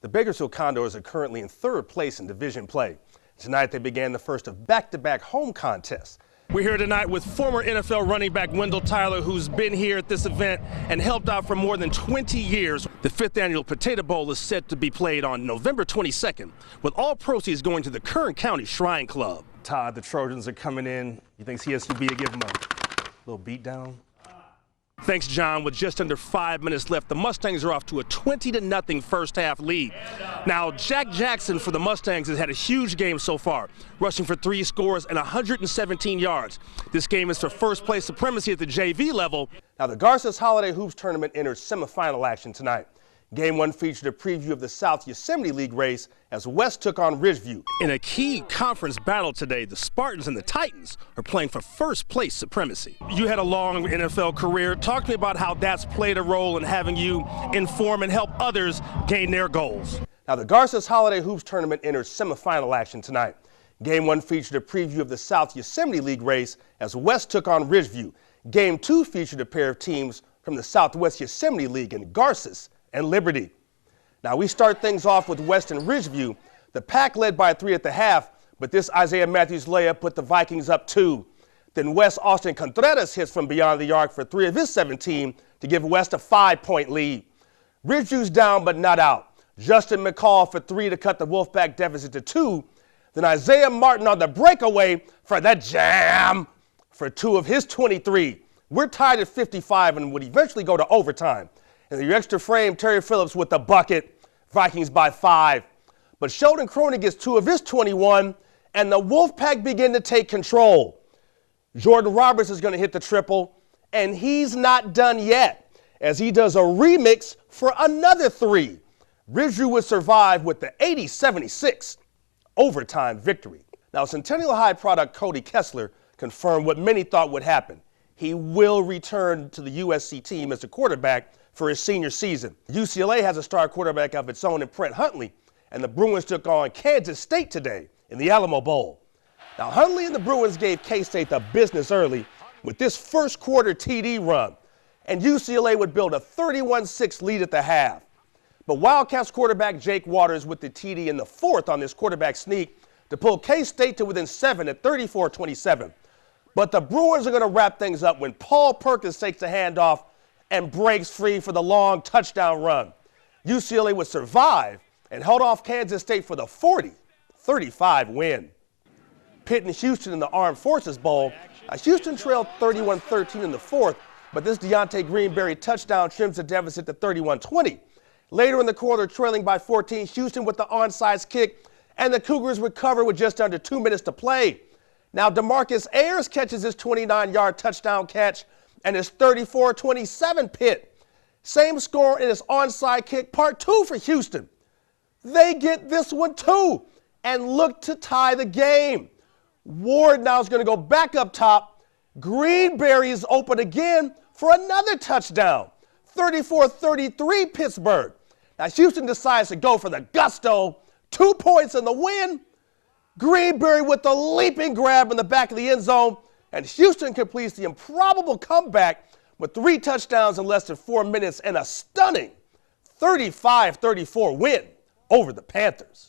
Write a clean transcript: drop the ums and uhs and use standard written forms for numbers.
The Bakersfield Condors are currently in third place in division play. Tonight they began the first of back-to-back home contests. We're here tonight with former NFL running back Wendell Tyler, who's been here at this event and helped out for more than 20 years. The 5th annual Potato Bowl is set to be played on November 22nd, with all proceeds going to the Kern County Shrine Club. Todd, the Trojans are coming in. You think CSUB will give them a little beat down? Thanks, John. With just under 5 minutes left, the Mustangs are off to a 20-0 first-half lead. Now, Jack Jackson for the Mustangs has had a huge game so far, rushing for 3 scores and 117 yards. This game is for first-place supremacy at the JV level. Now, the Garces Holiday Hoops Tournament enters semifinal action tonight. Game 1 featured a preview of the South Yosemite League race as West took on Ridgeview. In a key conference battle today, the Spartans and the Titans are playing for first-place supremacy. You had a long NFL career. Talk to me about how that's played a role in having you inform and help others gain their goals. Now, the Garces Holiday Hoops Tournament enters semifinal action tonight. Game 1 featured a preview of the South Yosemite League race as West took on Ridgeview. Game 2 featured a pair of teams from the Southwest Yosemite League in Garces and Liberty. Now, we start things off with West and Ridgeview. The Pack led by 3 at the half, but this Isaiah Matthews layup put the Vikings up 2. Then West Austin Contreras hits from beyond the arc for 3 of his 17 to give West a 5-point lead. Ridgeview's down but not out. Justin McCall for 3 to cut the Wolfpack deficit to 2. Then Isaiah Martin on the breakaway for that jam for 2 of his 23. We're tied at 55 and would eventually go to overtime. And your extra frame, Terry Phillips with the bucket, Vikings by 5. But Sheldon Cronin gets 2 of his 21, and the Wolfpack begin to take control. Jordan Roberts is going to hit the triple, and he's not done yet, as he does a remix for another 3. Ridgeview would survive with the 80-76 overtime victory. Now, Centennial High product Cody Kessler confirmed what many thought would happen. He will return to the USC team as a quarterback for his senior season. UCLA has a star quarterback of its own in Brett Huntley, and the Bruins took on Kansas State today in the Alamo Bowl. Now, Huntley and the Bruins gave K-State the business early with this first quarter TD run, and UCLA would build a 31-6 lead at the half. But Wildcats quarterback Jake Waters with the TD in the 4th on this quarterback sneak to pull K-State to within 7 at 34-27. But the Bruins are going to wrap things up when Paul Perkins takes the handoff and breaks free for the long touchdown run. UCLA would survive and held off Kansas State for the 40-35 win. Pitt and Houston in the Armed Forces Bowl. Houston trailed 31-13 in the 4th, but this Deontay Greenberry touchdown trims the deficit to 31-20. Later in the quarter, trailing by 14, Houston with the onside kick, and the Cougars would cover with just under 2 minutes to play. Now, DeMarcus Ayers catches his 29-yard touchdown catch, and his 34-27 Pitt. Same score in his onside kick, part 2 for Houston. They get this one too and look to tie the game. Ward now is going to go back up top. Greenberry is open again for another touchdown. 34-33 Pittsburgh. Now Houston decides to go for the gusto. 2 points in the win. Greenberry with the leaping grab in the back of the end zone. And Houston completes the improbable comeback with 3 touchdowns in less than 4 minutes and a stunning 35-34 win over the Panthers.